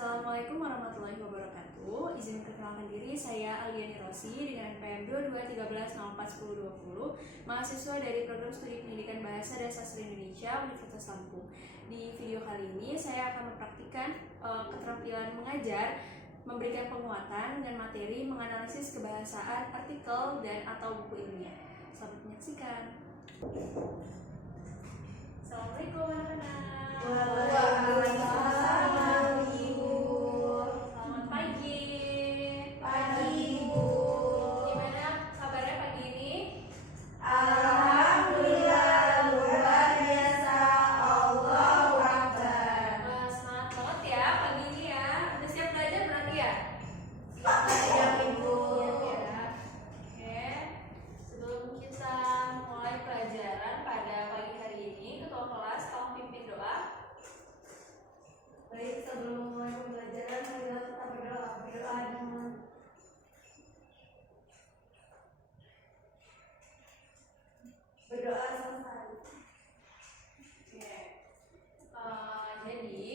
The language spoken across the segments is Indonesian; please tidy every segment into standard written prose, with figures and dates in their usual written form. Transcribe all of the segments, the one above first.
Assalamualaikum warahmatullahi wabarakatuh. Izin perkenalkan diri, saya Aliani Rosi dengan NPM 2213041020, mahasiswa dari Program Studi Pendidikan Bahasa dan Sastra Indonesia Universitas Lampung. Di video kali ini saya akan mempraktikkan keterampilan mengajar, memberikan penguatan dengan materi menganalisis kebahasaan, artikel, dan atau buku ilmiah. Selamat menyaksikan. Assalamualaikum anak-anak. Waalaikumsalam Ibu. Selamat pagi. Pagi Ibu. Gimana kabarnya pagi ini? Alhamdulillah luar biasa. Allahu Akbar. Semangat banget ya pagi ini ya. Udah siap belajar berarti ya? Siap Ibu. Siap ya. Oke. Sebelum kita mulai pelajaran pada pagi hari ini, ketua kelas tolong pimpin doa. Baik, sebelum mulai pembelajaran marilah kita berdoa. Berdoa dengan berdoa selesai. Oke. Jadi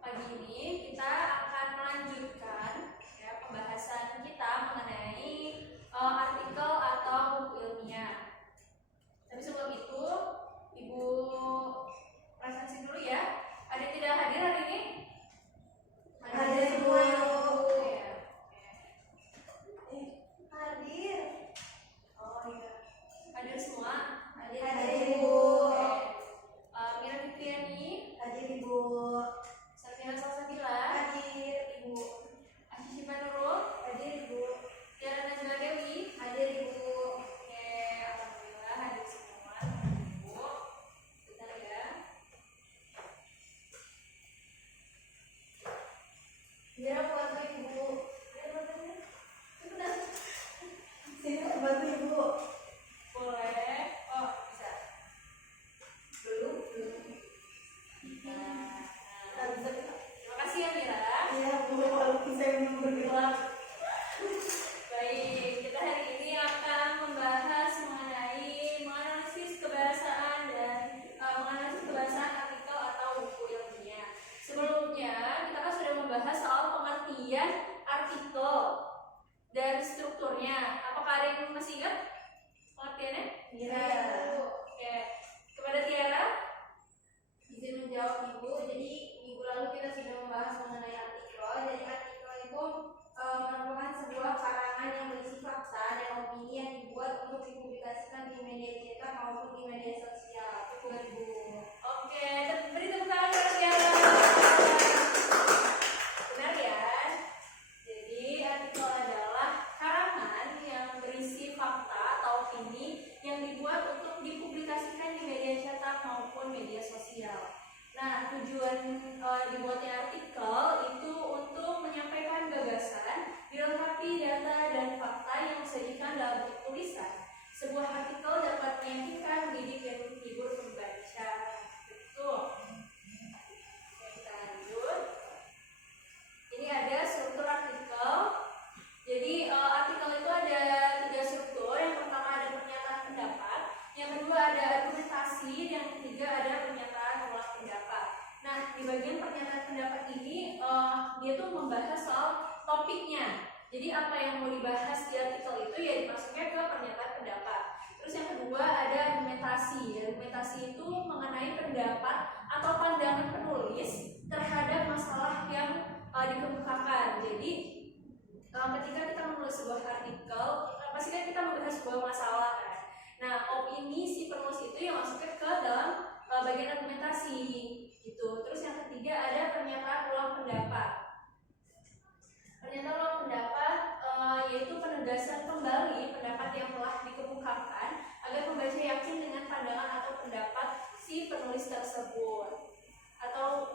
pagi ini kita akan melanjutkan ya pembahasan kita mengenai artikel atau buku ilmiah. Tapi sebelum itu, Ibu presentasi dulu ya. Ada yang tidak hadir hari ini? Hadir Ibu. Oke. Hadir. Oh iya. Hadir semua? Hadir Ibu. Oke. Mira Fitriani, Hadir Ibu. Sarmila Salsabila, Hadir Ibu. Asyifa Nurul, Hadir Ibu. Tiara Najwa Dewi. Hadir Ibu. Oke, alhamdulillah hadir semua. Ibu, bentar ya. Mira bantu Ibu. Cepetan. Sini bantu Ibu. Boleh. Oh, bisa. Belum. Nah, Bisa kita. terima kasih ya Mira. Iya, Bu, kalau bisa yang bergerak. Baik, kita hari ini akan membahas mengenai menganalisis kebahasaan dan menganalisis kebahasaan artikel atau buku ilmiah. Sebelumnya kita kan sudah membahas soal pengertian artikel dan strukturnya. Apakah ada yang masih ingat pengertiannya? Iya. Oke, kepada Tiara. Izin menjawab Ibu. Jadi minggu lalu kita sudah membahas mengenai artikel. Jadi artikel itu merupakan sebuah karangan yang berisi fakta dan opini yang dibuat untuk dipublikasikan di media cetak maupun di media sosial. Itu Ibu. Oke, beri tepuk tangan kepada Tiara. Benar ya? Jadi artikel adalah karangan yang berisi fakta atau opini yang dibuat untuk dipublikasikan di media cetak maupun media sosial. Nah, tujuan dibuatnya artikel itu untuk menyampaikan gagasan, dilengkapi data dan fakta yang disajikan dalam bentuk tulisan. Sebuah artikel dapat meyakinkan, mendidik, dan menghibur pembaca. Betul. Oke, kita lanjut. Ini ada struktur artikel. Jadi artikel itu ada 3 struktur. Yang pertama ada pernyataan pendapat, yang kedua ada argumentasi, dan yang ketiga ada pernyataan ulang pendapat. Nah, di bagian pernyataan pendapat ini dia tuh membahas soal topiknya. Jadi apa yang mau dibahas di artikel itu ya dimasuknya ke pernyataan pendapat. Terus yang kedua ada argumentasi. Argumentasi itu mengenai pendapat atau pandangan penulis terhadap masalah yang dikemukakan. Jadi ketika kita menulis sebuah artikel, pasti kan kita membahas sebuah masalah kan. Nah, opini si penulis itu yang masuknya ke dalam bagian argumentasi gitu. Terus yang ketiga ada pernyataan ulang pendapat. Pernyataan ulang pendapat yaitu penegasan kembali pendapat yang telah dikemukakan agar pembaca yakin dengan pandangan atau pendapat si penulis tersebut. Atau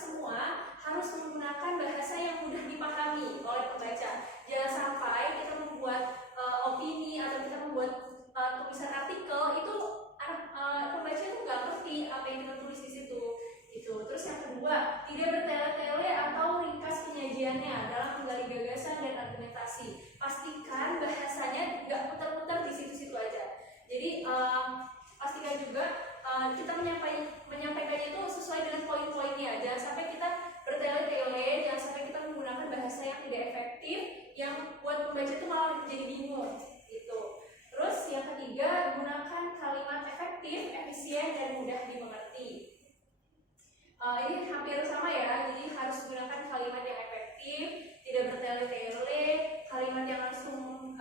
semua harus menggunakan bahasa yang mudah dipahami oleh pembaca. Jangan sampai kita membuat opini atau kita membuat tulisan artikel itu pembaca itu nggak ngerti apa yang kita tulis di situ. Itu. Terus yang kedua, tidak bertele-tele atau ringkas penyajiannya dalam menggali gagasan dan argumentasi. Pastikan bahasanya nggak putar-putar di situ-situ aja. Jadi pastikan juga kita menyampaikannya itu sesuai dengan poin-poinnya. Jangan sampai kita bertele-tele, jangan sampai kita menggunakan bahasa yang tidak efektif, yang buat pembaca itu malah jadi bingung. Gitu. Terus yang ketiga, gunakan kalimat efektif, efisien, dan mudah dimengerti. Ini hampir sama ya, jadi harus menggunakan kalimat yang efektif, tidak bertele-tele, kalimat yang langsung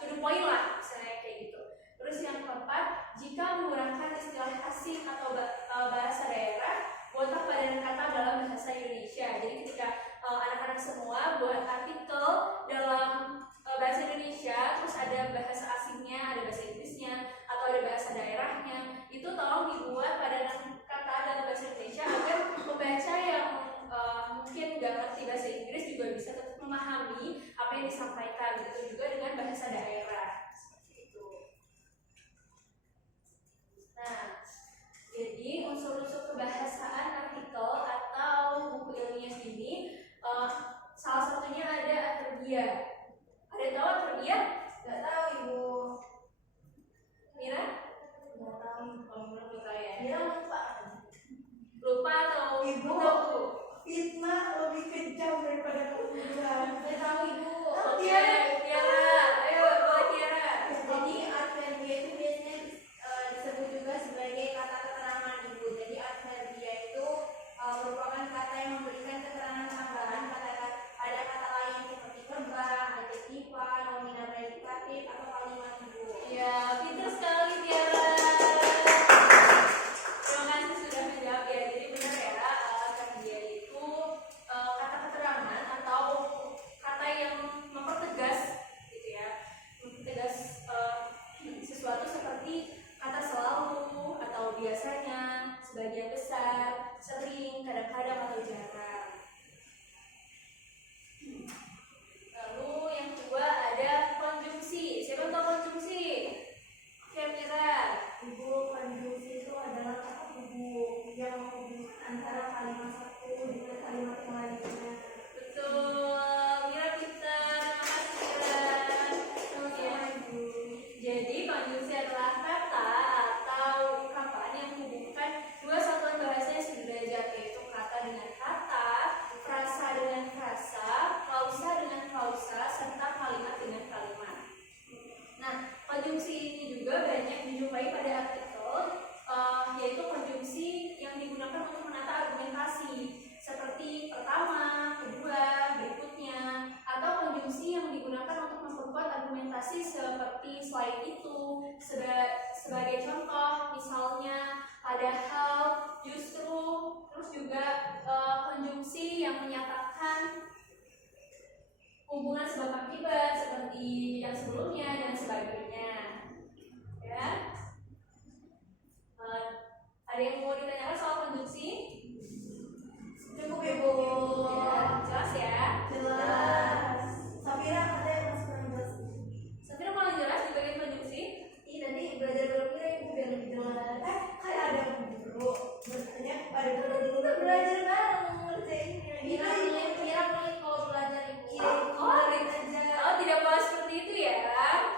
to the point lah, misalnya kayak gitu. Terus yang keempat, jika menggunakan istilah asing atau bahasa daerah, buatlah padanan kata dalam bahasa Indonesia. Jadi ketika anak-anak semua buat artikel dalam bahasa Indonesia, terus ada bahasa asingnya, ada bahasa Inggrisnya, atau ada bahasa daerahnya, itu tolong dibuat padanan kata dalam bahasa Indonesia agar pembaca yang mungkin nggak ngerti bahasa Inggris juga bisa tetap memahami apa yang disampaikan. Begitu juga dengan bahasa daerah. Seperti itu. Nah, jadi unsur-unsur kebahasaan artikel atau buku ilmiah ini salah satunya ada adverbia. Ada yang tahu adverbia? Nggak tahu Ibu. Mira? Nggak tahu. Kalau menurut saya. Mira lupa. Lupa atau Ibu. tahu? Fitnah lebih kejam daripada kebenaran. Nggak tahu Ibu. Oke, Tiara. Ayo, boleh Tiara. Jadi adverbia itu biasanya disebut juga sebagai kata keterangan Ibu. Jadi adverbia itu merupakan kata yang memberikan keterangan tambahan pada kata lain seperti verba, adjektiva, nominal predikatif atau kalimat Ibu. Ya, pintar sekali Tiara. Terima kasih sudah menjawab ya. Jadi benar ya, adverbia itu kata keterangan atau kata yang mempertegas gitu ya. Mempertegas sesuatu seperti kata selalu atau biasanya, sebagian besar, sering, kadang-kadang atau jarang. Lalu yang kedua ada konjungsi. Siapa tahu konjungsi? Kira-kira Ibu, konjungsi itu adalah kata hubung yang menghubungkan antara kalimat satu dengan kalimat yang lainnya. betul. Mira pintar. Makasih Mira. Sama-sama Ibu. Jadi konjungsi adalah kata atau ungkapan yang menghubungkan dua satuan bahasa yang sederajat, yaitu kata dengan kata, frasa dengan frasa, klausa dengan klausa, serta kalimat dengan kalimat. Nah, konjungsi ini juga banyak dijumpai pada artikel, yaitu konjungsi yang digunakan untuk menata argumentasi, seperti pertama, kedua, berikutnya, atau konjungsi yang digunakan untuk memperkuat argumentasi seperti slide itu. Sebagai contoh, misalnya padahal, justru, terus juga konjungsi yang menyatakan hubungan sebab akibat seperti yang sebelumnya dan sebagainya. Ya. Ada yang mau ditanyakan soal konjungsi? Cukup Ibu. Ya, jelas ya? Jelas. Safira ada yang masih kurang jelas? Safira paling jelas di bagian konjungsi? Ih, nanti belajar dulu ya Ibu biar lebih jelas. Kan ada guru bertanya pada guru dulu. Kita belajar bareng ngerjainnya. Iya, Mira pelit kalau belajar Ibu. Oh, tidak boleh seperti itu ya.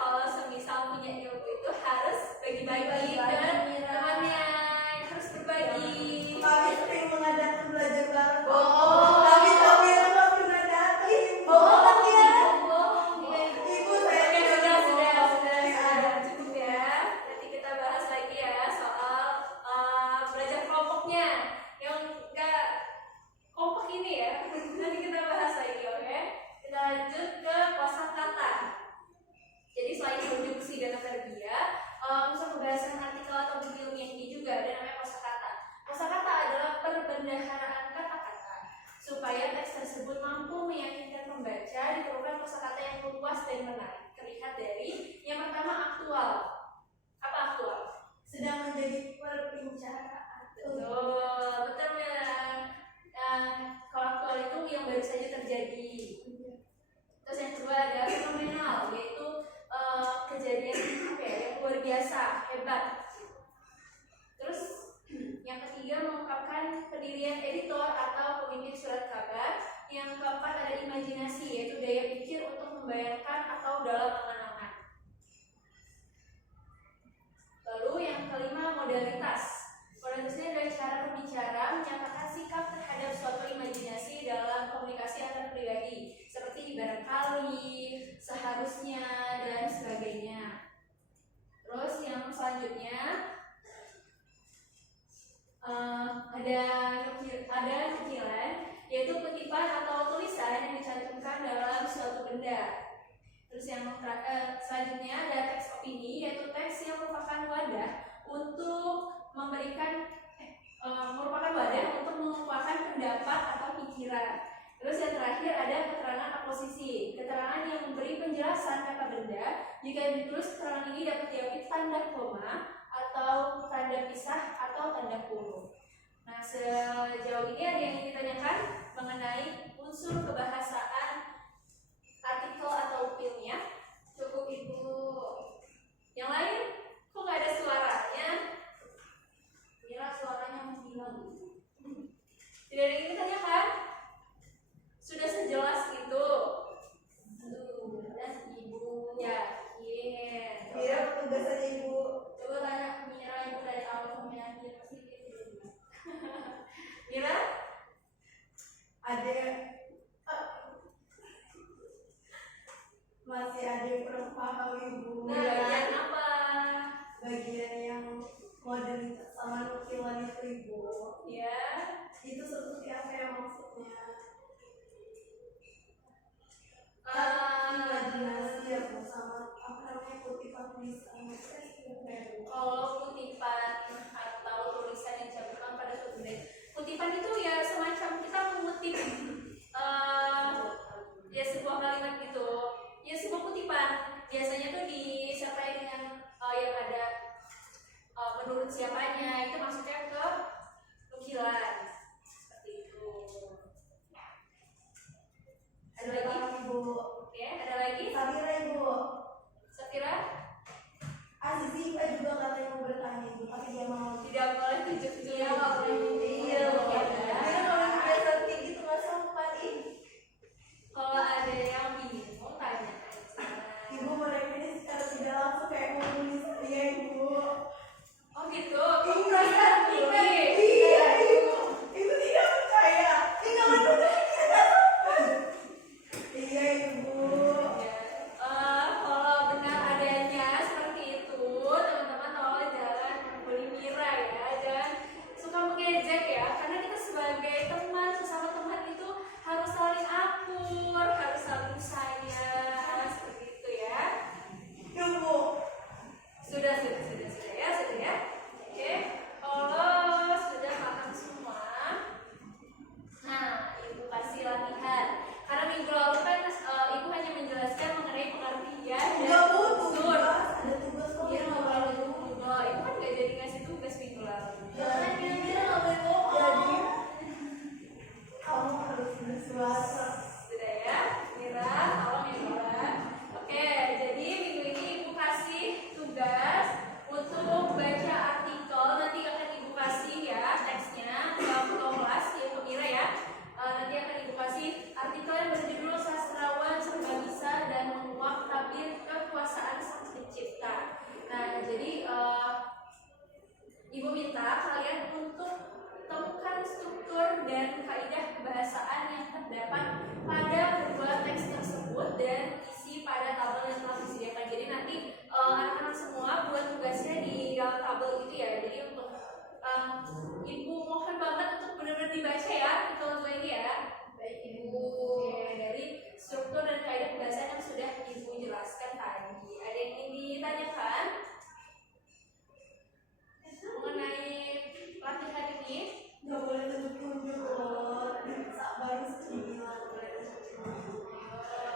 Kalau semisal punya ilmu itu harus bagi-bagi ke temannya. Harus berbagi. Kami sering mengadakan belajar bareng. Oh. Tapi Safira nggak pernah datang. Bohong kan dia? Ibu saya Oke, tidak sudah bohong. cukup ya. Nanti kita bahas lagi ya soal belajar kelompoknya yang enggak kompak ini ya. Nanti kita bahas lagi, oke? Kita lanjut ke kosakata. Jadi selain konjungsi dan adverbia, unsur pembahasan artikel atau buku ilmiah ini juga ada namanya kosakata. Kosakata adalah perbendaharaan kata-kata. Supaya teks tersebut mampu meyakinkan pembaca, diperlukan kosakata yang luas dan menarik. Terlihat dari yang pertama, aktual. Apa aktual? Sedang menjadi perbincangan. Betul, betul ya. baru saja terjadi. Terus yang kedua ada fenomenal, yaitu kejadian apa ya, yang luar biasa, hebat. Terus yang ketiga mengungkapkan pendirian editor atau pemimpin surat kabar. Yang keempat ada imajinasi, yaitu daya pikir untuk membayangkan atau dalam angan-angan. Lalu yang kelima modalitas. Modalitasnya adalah cara berbicara menyatakan sikap terhadap suatu imajinasi dalam komunikasi antar pribadi, seperti barangkali, seharusnya, dan sebagainya. Terus yang selanjutnya ada nukilan, yaitu kutipan atau tulisan yang dicantumkan dalam suatu benda. Terus yang selanjutnya ada teks opini, yaitu teks yang merupakan wadah untuk mengemukakan pendapat atau pikiran. Terus yang terakhir ada keterangan aposisi, keterangan yang memberi penjelasan kata benda. Jika ditulis keterangan ini dapat diapit tanda koma atau tanda pisah atau tanda kurung. Nah, sejauh ini ada yang ingin ditanyakan mengenai unsur kebahasaan artikel atau filmnya? Cukup Ibu. Yang lain kok nggak ada suaranya? Mira suaranya menghilang. Tidak ada yang ingin ditanyakan? Sudah sejelas itu? Jelas Ibu. Yakin? Mira tugas aja Ibu. Coba tanya ke Mira Ibu dari awal sampai akhir pasti gitu. Mira? Ada masih ada yang kurang paham Ibu. Bagian apa? Bagian yang modalitas sama nukilan itu Ibu. Ya. Itu seperti apa ya maksudnya? Imajinasi ya Bu, sama apa namanya kutipan tulisan maksudnya seperti apa, Bu? Kalau kutipan atau tulisan yang dicantumkan pada suatu benda, kutipan itu ya semacam kita mengutip ya sebuah kalimat gitu, ya sebuah kutipan. Biasanya tuh disertai dengan yang ada menurut siapanya, itu maksudnya ke nukilan seperti itu. Ada lagi? Ibu. Oke, ada lagi? Sabira Ibu. Safira? Azizi juga katanya mau bertanya Ibu, tapi dia mau. Tidak boleh tunjuk-tunjuk. Iya, nggak boleh. Iya. Dia kalau kebiasaan kayak gitu nggak sopan ih. Kalau ada yang bingung tanya aja. Ibu mereka ini secara tidak langsung kayak mau nulis ya Ibu. Oh gitu. Iya, Tinggi. iya Ibu. Ibu tidak percaya. Tinggal menulis tidak sopan. Iya Ibu. Ya. Kalau benar adanya seperti itu, teman-teman tolong jangan bully Mira ya, jangan suka mengejek ya, karena kita sebagai teman, sesama teman itu harus saling akur, harus saling sayang, seperti itu ya. Ibu. Sudah ya. Oke, kalau sudah paham semua, nah ibu kasih latihan. Karena minggu lalu kan ibu hanya menjelaskan mengenai pengertian dan Enggak Bu, unsur. tugas. Ada tugas kok. Iya, ngobrol dulu. Ibu kan gak jadi ngasih tugas minggu lalu. Jangan dia nggak boleh bohong. Jadi kamu harus bersuara. Sudah ya, Mira, tolong ya Mira. Oke, jadi minggu ini ibu kasih tugas untuk baca artikel. Nanti akan ibu kasih ya teksnya dalam kelas yaitu Mira ya. Nanti akan ibu kasih artikel yang berjudul Sastrawan Serba Bisa dan Menguak Tabir Kekuasaan Sang Pencipta. Nah, jadi ibu minta kalian untuk temukan struktur dan kaidah kebahasaan yang terdapat pada kedua teks tersebut dan isi pada tabel yang telah disediakan. Jadi nanti anak-anak semua buat tugasnya di dalam tabel gitu ya. Jadi untuk ibu mohon banget untuk benar-benar dibaca ya artikel dua ini ya. Baik Ibu. Oke, dari struktur dan kaidah kebahasaan yang sudah ibu jelaskan tadi. Ada yang ingin ditanyakan mengenai latihan ini? Nggak boleh tunjuk-tunjuk loh. Sabar bilang boleh tunjuk-tunjuk.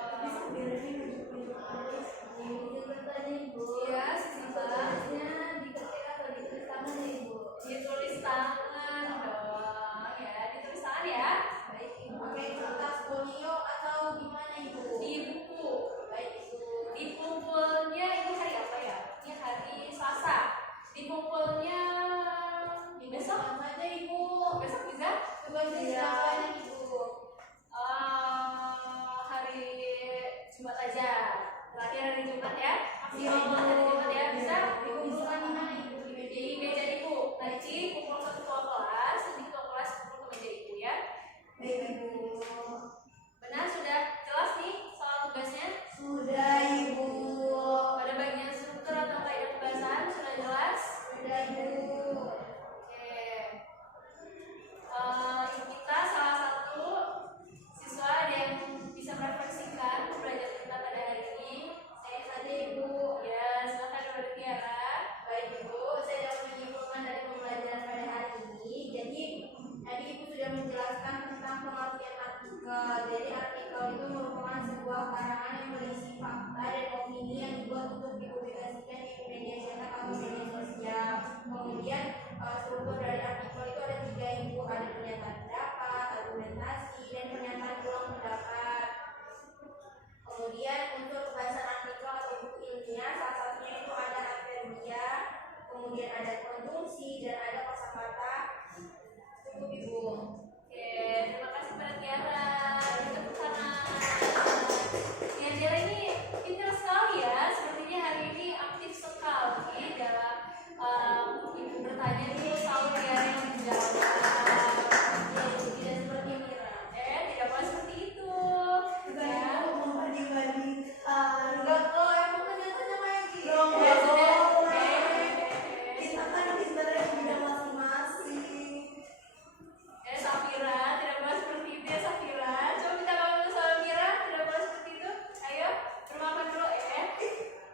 Tapi sebenarnya tunjuk-tunjuk terus. Ibu bertanya Ibu. Iya, siapa? Tugasnya diketik atau ditulis tangan ya Ibu? Ditulis tangan dong ya, ditulis tangan ya. struktur dari artikel itu ada 3 Ibu, ada pernyataan pendapat, argumentasi, dan pernyataan ulang pendapat. Kemudian unsur pembahasan artikel atau buku ilmiah, salah satunya itu ada adverbia, kemudian ada konjungsi, dan ada kosakata. Cukup Ibu. Oke, terima kasih pada Tiara. Kita ke sana. Ya, Tiara ini pintar sekali ya. Sepertinya hari ini aktif sekali dalam Ibu bertanya itu selalu Tiara yang menjawab. Ya, tidak seperti Mira. Tidak boleh seperti itu. Ya. Enggak kok, emang tanya-tanya kayak gitu. Ya, sudah. Kita kan pintarnya di bidang masing-masing. Safira, tidak boleh seperti itu ya Safira. Coba kita bangun dulu sama Mira, tidak boleh seperti itu. Ayo, bermaafan dulu ya.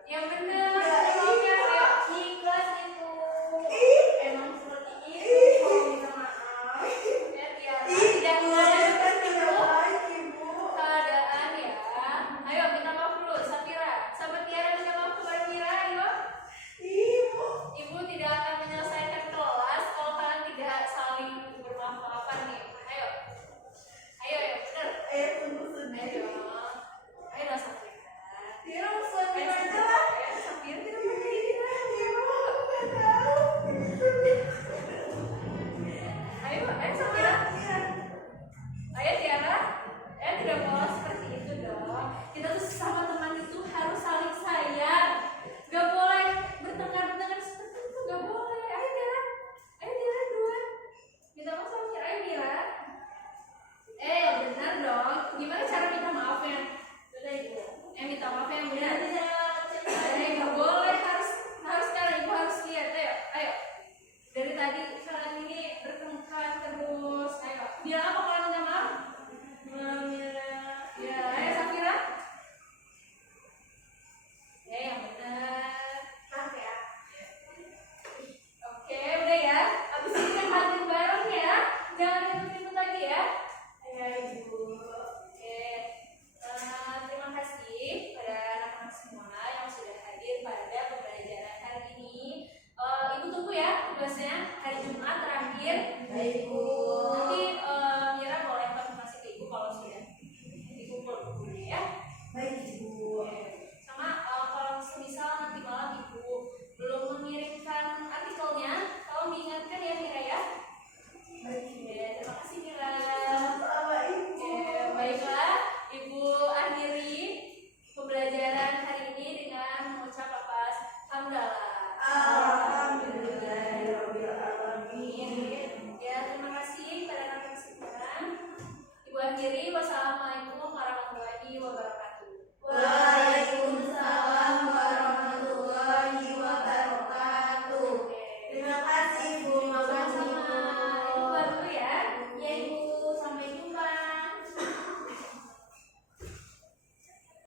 Yang benar, jawabnya ayo. Ikhlas Ibu. Emang seperti itu. Kalau minta maaf. Ya, Tiara, tidak boleh seperti itu. Ibu. Keadaan ya. Ayo, minta maaf dulu Safira. Sahabat Tiara minta maaf kepada Mira, ayo. Ibu. Ibu tidak akan menyelesaikan kelas kalau kalian tidak saling bermaaf-maafan nih. Ayo. Ayo, ya, benar. Tunggu sedih. Ayo lah Safira. Tira usul aja lah. Safira tidak percaya Tira. Ibu, aku nggak tahu. Ayo Safira. Ayo Tiara. Tidak boleh seperti itu dong. Kita tuh sama teman itu harus saling sayang. Gak boleh bertengkar-tengkar seperti itu. Gak boleh. Ayo Tiara. Ayo Tiara duluan. Minta maaf sama Mira. Ayo Mira. Yang benar dong. Gimana cara minta maafnya? Sudah Ibu. Minta maaf yang benar. Tidak. Gak boleh. Harus sekarang Ibu harus lihat. Ayo. Dari tadi kalian ini bertengkar terus. Ayo. Bilang apa kalau minta maaf? Ya, ayo Safira. Yang benar. Maaf ya. Oke, udah ya. Abis ini kita kantin bareng ya. Jangan ribut-ribut lagi ya. Ya Ibu. Oke. Terima kasih pada anak-anak semua yang sudah hadir pada pembelajaran hari ini. Ibu tunggu ya tugasnya hari Jumat terakhir. Baik Ibu. Nanti Mira boleh konfirmasi ke Ibu kalau sudah dikumpul bukunya ya. Baik Ibu. Sama kalau semisal nanti malam Ibu belum mengirimkan artikelnya, tolong diingatkan ya Mira ya. Baik. Terima kasih Mira. Sama Ibu. Baiklah, Ibu akhiri pembelajaran hari ini dengan mengucap lafaz hamdalah. Alhamdulillahirabbil alamin. Ya, terima kasih pada anak-anak sekalian. Ibu akhiri, wassalamualaikum warahmatullahi wabarakatuh.